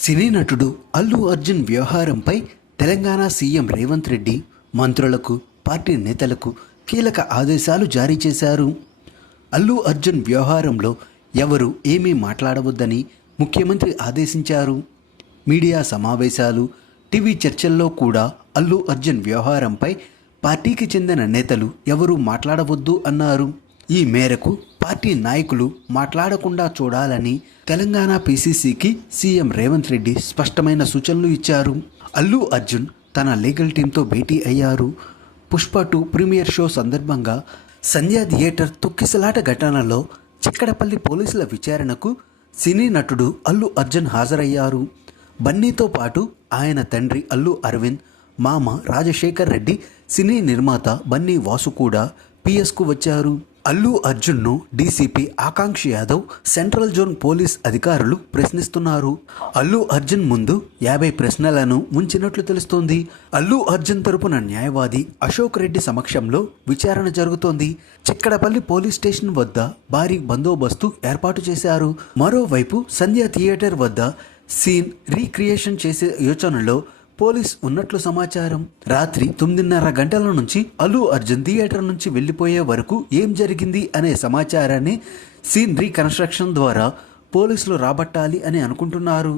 సినీ నటుడు అల్లు అర్జున్ వ్యవహారంపై తెలంగాణ సీఎం రేవంత్ రెడ్డి మంత్రులకు, పార్టీ నేతలకు కీలక ఆదేశాలు జారీ చేశారు. అల్లు అర్జున్ వ్యవహారంలో ఎవరు ఏమీ మాట్లాడవద్దని ముఖ్యమంత్రి ఆదేశించారు. మీడియా సమావేశాలు, టీవీ చర్చల్లో కూడా అల్లు అర్జున్ వ్యవహారంపై పార్టీకి చెందిన నేతలు ఎవరూ మాట్లాడవద్దు అన్నారు. ఈ మేరకు పార్టీ నాయకులు మాట్లాడకుండా చూడాలని తెలంగాణ పీసీసీకి సీఎం రేవంత్ రెడ్డి స్పష్టమైన సూచనలు ఇచ్చారు. అల్లు అర్జున్ తన లీగల్ టీంతో భేటీ అయ్యారు. పుష్ప 2 ప్రీమియర్ షో సందర్భంగా సంధ్యా థియేటర్ తొక్కిసలాట ఘటనలో చిక్కడపల్లి పోలీసుల విచారణకు సినీ నటుడు అల్లు అర్జున్ హాజరయ్యారు. బన్నీతో పాటు ఆయన తండ్రి అల్లు అరవింద్, మామ రాజశేఖర్ రెడ్డి, సినీ నిర్మాత బన్నీ వాసు కూడా పిఎస్కు వచ్చారు. అల్లు అర్జున్ను డీసీపీ ఆకాంక్ష యాదవ్, సెంట్రల్ జోన్ పోలీస్ అధికారులు ప్రశ్నిస్తున్నారు. అల్లు అర్జున్ ముందు 50 ప్రశ్నలను ఉంచినట్లు తెలుస్తోంది. అల్లు అర్జున్ తరపున న్యాయవాది అశోక్ రెడ్డి సమక్షంలో విచారణ జరుగుతోంది. చిక్కడపల్లి పోలీస్ స్టేషన్ వద్ద భారీ బందోబస్తు ఏర్పాటు చేశారు. మరోవైపు సంధ్యా థియేటర్ వద్ద సీన్ రీక్రియేషన్ చేసే యోచనలో పోలీస్ ఉన్నట్లు సమాచారం. రాత్రి 9:30 గంటల నుంచి అల్లు అర్జున్ థియేటర్ నుంచి వెళ్లిపోయే వరకు ఏం జరిగింది అనే సమాచారాన్ని సీన్ రీకన్స్ట్రక్షన్ ద్వారా పోలీసులు రాబట్టాలి అని అనుకుంటున్నారు.